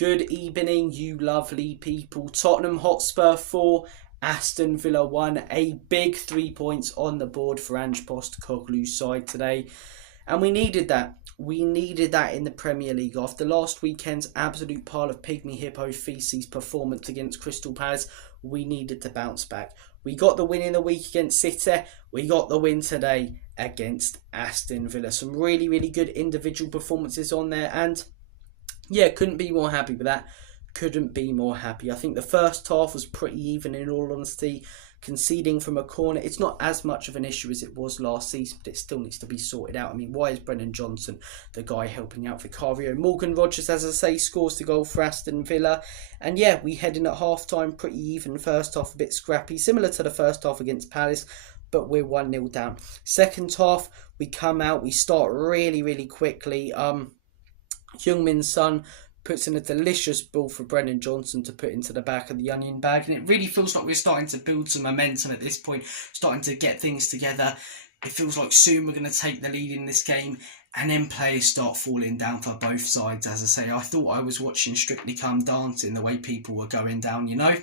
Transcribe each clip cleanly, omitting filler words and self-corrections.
Good evening, you lovely people. Tottenham Hotspur 4, Aston Villa 1. A big 3 points on the board for Ange Postecoglou's side today. And we needed that. We needed that in the Premier League. After last weekend's absolute pile of pygmy hippo feces performance against Crystal Palace, we needed to bounce back. We got the win in the week against City. We got the win today against Aston Villa. Some really, really good individual performances on there. And yeah, couldn't be more happy with that. Couldn't be more happy. I think the first half was pretty even, in all honesty. Conceding from a corner, it's not as much of an issue as it was last season, but it still needs to be sorted out. I mean, why is Brennan Johnson the guy helping out Vicario? Morgan Rogers, as I say, scores the goal for Aston Villa. And yeah, we head in at half-time pretty even. First half a bit scrappy, similar to the first half against Palace, but we're 1-0 down. Second half, we come out, we start really, really quickly. Heung-min Son puts in a delicious ball for Brennan Johnson to put into the back of the onion bag, and it really feels like we're starting to build some momentum at this point, starting to get things together. It feels like soon we're going to take the lead in this game, and then players start falling down for both sides. As I say, I thought I was watching Strictly Come Dancing, the way people were going down, you know.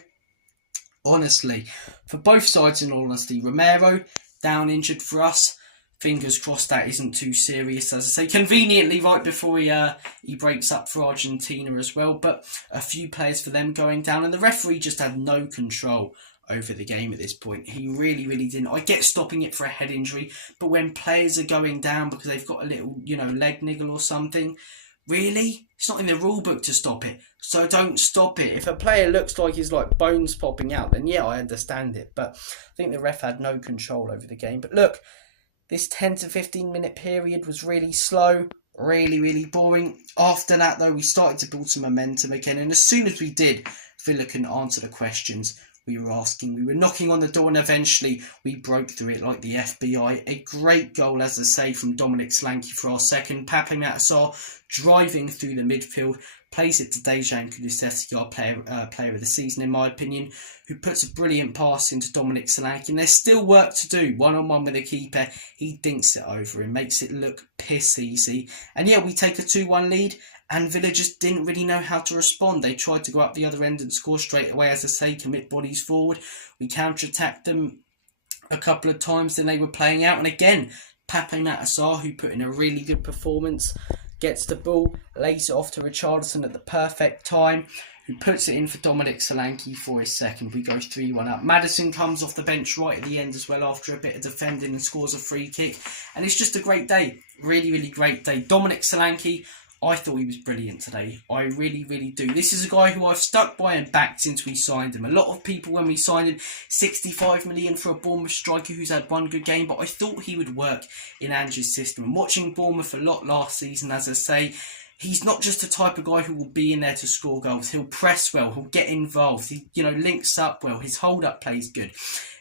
Honestly, for both sides, in all honesty, Romero down injured for us. Fingers crossed that isn't too serious, as I say, conveniently right before he breaks up for Argentina as well. But a few players for them going down, and the referee just had no control over the game at this point. He really, really didn't. I get stopping it for a head injury, but when players are going down because they've got a little, leg niggle or something, really? It's not in the rule book to stop it, so don't stop it. If a player looks like he's like bones popping out, then yeah, I understand it. But I think the ref had no control over the game. But look, this 10 to 15 minute period was really slow, really, really boring. After that, though, we started to build some momentum again. And as soon as we did, Villa couldn't answer the questions we were asking. We were knocking on the door, and eventually we broke through it like the FBI. A great goal, as I say, from Dominic Solanke for our second. Pape Matar driving through the midfield, plays it to Dejan Kulusevski, our player of the season, in my opinion, who puts a brilliant pass into Dominic Solanke. And there's still work to do. One-on-one with the keeper, he dinks it over and makes it look piss easy. And yeah, we take a 2-1 lead, and Villa just didn't really know how to respond. They tried to go up the other end and score straight away, as I say, commit bodies forward. We counter-attacked them a couple of times, then they were playing out. And again, Pape Matar, who put in a really good performance, gets the ball, lays it off to Richarlison at the perfect time, who puts it in for Dominic Solanke for his second. We go 3-1 up. Maddison comes off the bench right at the end as well after a bit of defending and scores a free kick. And it's just a great day. Really, really great day. Dominic Solanke, I thought he was brilliant today. I really, really do. This is a guy who I've stuck by and backed since we signed him. A lot of people, when we signed him, 65 million for a Bournemouth striker who's had one good game, but I thought he would work in Ange's system. And watching Bournemouth a lot last season, as I say, he's not just the type of guy who will be in there to score goals. He'll press well. He'll get involved. He, links up well. His hold-up play is good.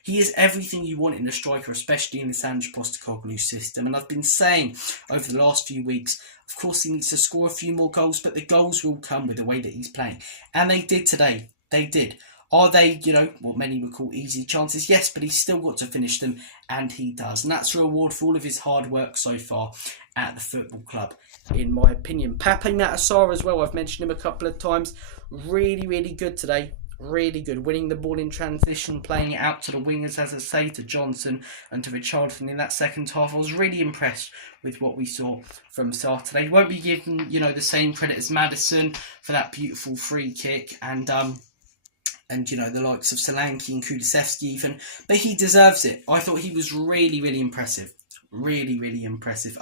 He is everything you want in a striker, especially in this Ange Postecoglou system. And I've been saying over the last few weeks, of course he needs to score a few more goals, but the goals will come with the way that he's playing. And they did today. They did. Are they, what many would call easy chances? Yes, but he's still got to finish them, and he does. And that's a reward for all of his hard work so far at the football club, in my opinion. Pape Matar as well, I've mentioned him a couple of times. Really, really good today. Really good. Winning the ball in transition, playing it out to the wingers, as I say, to Johnson and to Richarlison in that second half. I was really impressed with what we saw from Sarr today. Won't be given, the same credit as Maddison for that beautiful free kick and the likes of Solanke and Kulusevski even, but he deserves it. I thought he was really, really impressive. Really, really impressive.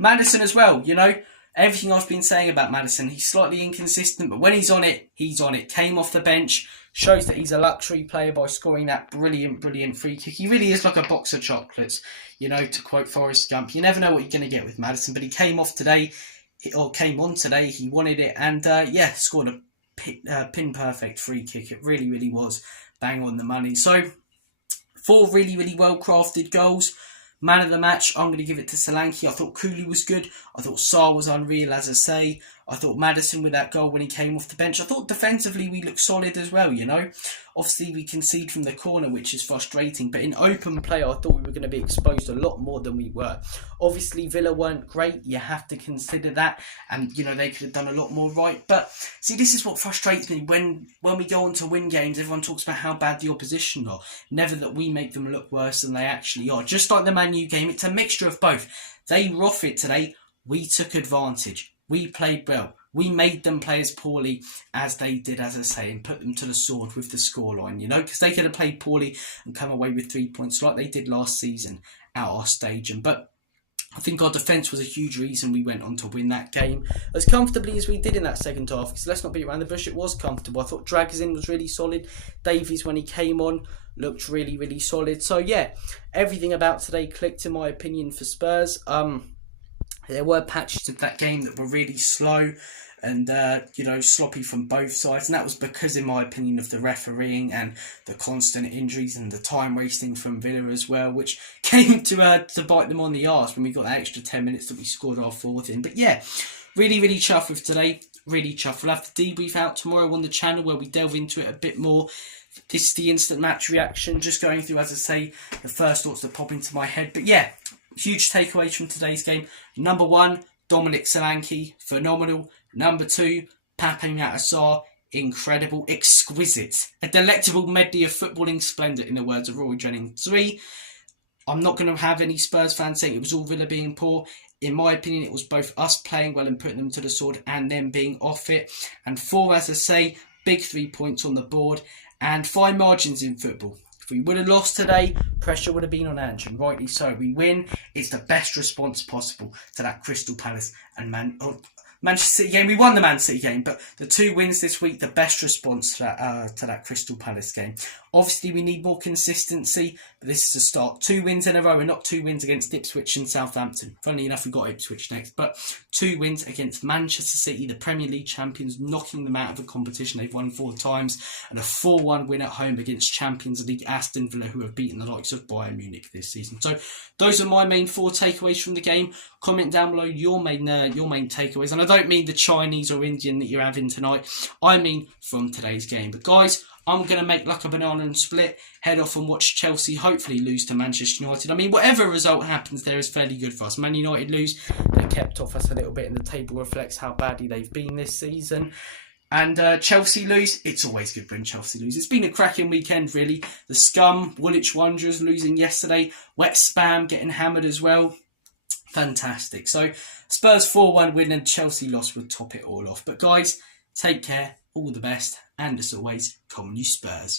Maddison as well, everything I've been saying about Maddison, he's slightly inconsistent, but when he's on it, he's on it. Came off the bench, shows that he's a luxury player by scoring that brilliant, brilliant free kick. He really is like a box of chocolates, to quote Forrest Gump. You never know what you're going to get with Maddison, but he came on today, he wanted it, and scored a pin-perfect free kick. It really, really was bang on the money. So, 4 really, really well-crafted goals. Man of the match, I'm going to give it to Solanke. I thought Cooley was good. I thought Sarr was unreal, as I say. I thought Maddison with that goal when he came off the bench. I thought defensively we looked solid as well, you know. Obviously we concede from the corner, which is frustrating. But in open play, I thought we were going to be exposed a lot more than we were. Obviously Villa weren't great. You have to consider that. And, you know, they could have done a lot more right. But, see, this is what frustrates me. When we go on to win games, everyone talks about how bad the opposition are. Never that we make them look worse than they actually are. Just like the Man U game, it's a mixture of both. They rough it today. We took advantage. We played well. We made them play as poorly as they did, as I say, and put them to the sword with the scoreline, you know, because they could have played poorly and come away with 3 points like they did last season at our stadium. But I think our defence was a huge reason we went on to win that game as comfortably as we did in that second half. Because let's not beat around the bush, it was comfortable. I thought Dragazin was really solid. Davies, when he came on, looked really, really solid. So yeah, everything about today clicked in my opinion for Spurs. There were patches of that game that were really slow and, sloppy from both sides. And that was because, in my opinion, of the refereeing and the constant injuries and the time wasting from Villa as well, which came to bite them on the arse when we got that extra 10 minutes that we scored our fourth in. But yeah, really, really chuffed with today. Really chuffed. We'll have the debrief out tomorrow on the channel where we delve into it a bit more. This is the instant match reaction. Just going through, as I say, the first thoughts that pop into my head. But yeah, huge takeaways from today's game. Number 1, Dominic Solanke, phenomenal. Number 2, Pape Matar, incredible, exquisite. A delectable medley of footballing splendour, in the words of Roy Jennings. 3, I'm not going to have any Spurs fans saying it was all Villa being poor. In my opinion, it was both us playing well and putting them to the sword and them being off it. And 4, as I say, big 3 points on the board and fine margins in football. If we would have lost today, pressure would have been on Ange, and rightly so. We win. It's the best response possible to that Crystal Palace and Manchester City game. We won the Man City game, but the 2 wins this week, the best response to that Crystal Palace game. Obviously, we need more consistency, but this is a start. 2 wins in a row and not 2 wins against Ipswich and Southampton. Funnily enough, we've got Ipswich next, but 2 wins against Manchester City, the Premier League champions, knocking them out of the competition. They've won 4 times, and a 4-1 win at home against Champions League Aston Villa, who have beaten the likes of Bayern Munich this season. So those are my main 4 takeaways from the game. Comment down below your main takeaways, and I don't mean the Chinese or Indian that you're having tonight. I mean from today's game. But guys, I'm going to make like a banana and split, head off and watch Chelsea hopefully lose to Manchester United. I mean, whatever result happens there is fairly good for us. Man United lose, they kept off us a little bit, and the table reflects how badly they've been this season. And Chelsea lose, it's always good when Chelsea lose. It's been a cracking weekend, really. The scum, Woolwich Wanderers losing yesterday, Wet Spam getting hammered as well. Fantastic. So Spurs 4-1 win and Chelsea loss would top it all off. But guys, take care, all the best, and as always, come on you Spurs.